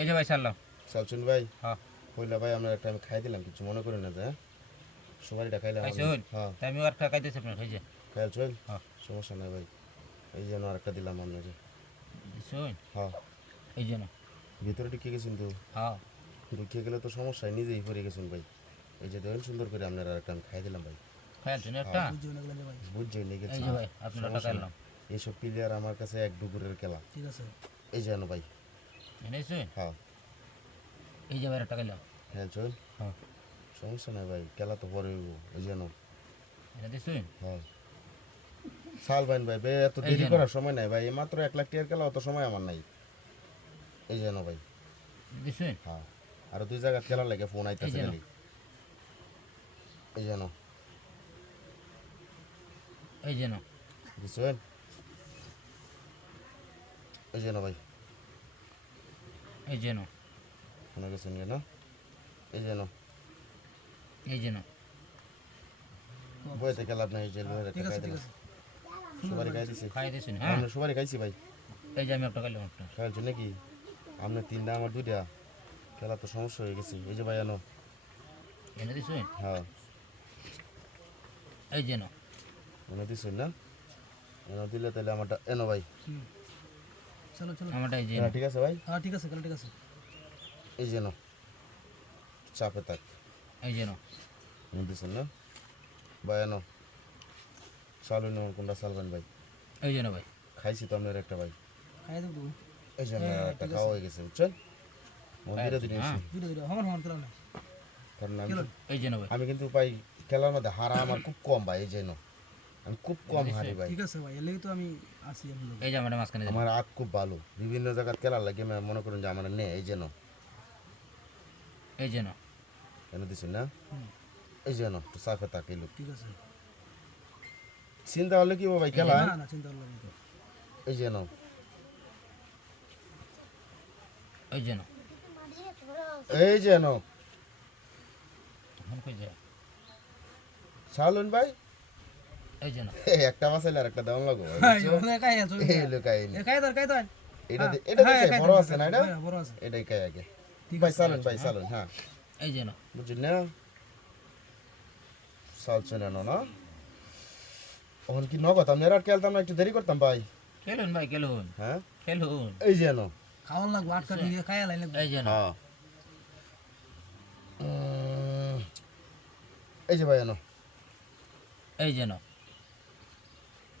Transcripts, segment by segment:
এই যে ভাই ছাড়লাম। চালছুন ভাই হ্যাঁ কইলা ভাই আমরা একটা আমি খাই দিলাম কিছু মনে করেন না যে সুপারিটা খাইলাম আমি। খাইছুন হ্যাঁ তাই আমি আর খাইতেছি আপনার খাইছে। খাইছুন হ্যাঁ সমস্যা নাই ভাই এই যেন আরেকটা দিলাম আপনাকে। দিছুন হ্যাঁ এই যে না। ভিতরে ঢুকে গেছেন তো হ্যাঁ ঢুকে গেলে তো সমস্যা নিজেই পড়ে গেছেন ভাই। এই যে দেখেন সুন্দর করে আপনার আরেকটা আমি খাই দিলাম ভাই। খাইছেন একটা। বুঝছি নিয়ে এই গেছি যে ভাই আপনার টাকা এলাম। এইসব প্লেয়ার আমার কাছে এক ডুগুরের খেলা। ঠিক আছে এই যেন ভাই। এনেছুন হ্যাঁ এই যে ভাই টাকা এলাম। হ্যাঁ চল হ্যাঁ সমস্যা নাই ভাই খেলা তো পরে হইব এই যেন। এনে দিছুন। হ্যাঁ সালবাইন ভাই বে এত এই দেরি যেন। করার সময় নাই ভাই মাত্র 1 লাখ টাকার খেলা অত সময় আমার নাই। এই যেন ভাই। দিছুন হ্যাঁ আর 2 জায়গা খেলা লাগে ফোন আইতাছে যেন। খালি। এই যেন এই যে না। বুঝছেন এই যেন ভাই এই যে না। শোনা গেছেন না এই যেন এই যে না। বইতে খেলা নাই যে লোহের একটা ঠিক খাই আছে ঠিক দিলাম আছে সুপারি খাই দিছি। খাই দিছুন। হ্যাঁ আমরা সুপারি খাইছি ভাই এই যে আমি একটা খাইলাম আপনার। খাওয়ার জন্য কি আপনার 3টা আমার 2টা খেলা তো সমস্যা হয়ে গেছে। এই যে ভাই আনো। এনে দিছুন হ্যাঁ এই যে না। মনে দিছেন না এনে দিলে তাহলে আমারটা এনো ভাই। হুম চলো চলো আমারটা এই যে হ্যাঁ না। ঠিক আছে ভাই হ্যাঁ ঠিক আছে ঠিক আছে এই যে নো চাপে থাক এই যে না। মনে দিছেন না ভাই এনো চালু নেওয়ার কোনটা চালবেন ভাই এই যে না ভাই। খাইছি তো আপনার একটা ভাই। খাই দেবো এই যে হ্যাঁ, একটা ঠিক খাওয়া হয়ে গেছে বুঝছেন মন্দিরে দিন হ্যাঁ দুটো দুটো হমান হমান খেলা না কারণ এই যে না ভাই। আমি কিন্তু ভাই খেলার মধ্যে হারা আমার খুব কম ভাই এই যে নো আমি খুব কম হারি ভাই। ঠিক আছে ভাই এর লাগি তো আমি আসি আমি এই যে আমার মাঝখানে যে না। আমার হাত খুব ভালো বিভিন্ন জায়গায় খেলার লাগে আমি মনে করুন যে আমার নে এই যেন এই যে না। কেন দিছেন না হুম, এই যেন তো সাফে তাকিল ঠিক আছে চিন্তা হলে কি হবে ভাই খেলা না না চিন্তা করলাম না এই যেন এই যে না। এই যেন এখন কই যায়। শালুন ভাই এই যে না। একটা মাসাইলে আর একটা দাম লাগবে ভাই হ্যাঁ বুঝছো? এ খাই আছে এই লোকাই এ খাই দার এটা হ্যাঁ, এটা হ্যাঁ, দেখে খাই বড় দাও, আছে না এটা হ্যাঁ, বড় আছে এটাই খাই আগে ঠিক ভাই আছে শালুন হ্যাঁ এই যে না। বুঝছেন না চালছেন না ওখান কি নগদ আমি আর খেলতাম না একটু দেরি করতাম ভাই খেলুন ভাই খেলুন হ্যাঁ খেলুন। এই যেন খাওয়ান লাগবো আটকা দিয়ে খাই লাইন লাগবে এই যে না। হ্যাঁ এই যে ভাই এনো এই যে না।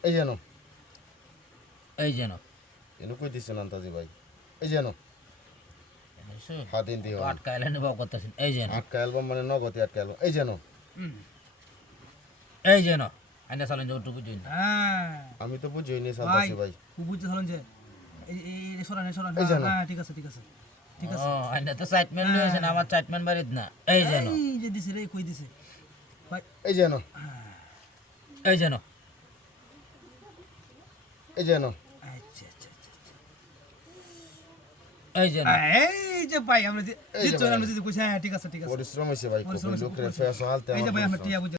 এই যেন এই যে না। এনো কই দিছেন আন্তাজি ভাই এই যেন এনেছুন। হাতিন দিও তো আটকাইলে নিব করতেছেন। এই যে না। আটকা অ্যালবাম মানে নগদে আটকা অ্যালবাম এই যেন হুম, এই যে না। আইনা চালেন যে ওটুকু জুন। হ্যাঁ আমি তো বুঝিই নি ভাই সালতাছি ভাই খুব বুঝতে হলেন যে এই এই সরান এই যে না। হ্যাঁ ঠিক আছে ঠিক আছে ঠিক আছে ও আইনা তো সাইটম্যান লইছেন আমার সাইটম্যান বাড়িত না। এই যে না। এই যে দিছে রে কই দিছে ভাই এই যেন এই যে না। এই যেন আচ্ছা আচ্ছা আচ্ছা। এই যে না। এই যে ভাই আমরা যে এই যে জিতছো ভাই। আমরা যদি কইছি হ্যাঁ ঠিক আছে পরিশ্রম হইছে ভাই খুব পরিশ্রম হইছে, লোকের খুব ফেস হালতে এই যে আমার ভাই আমরা পরিশ্রম। টিয়া বুঝে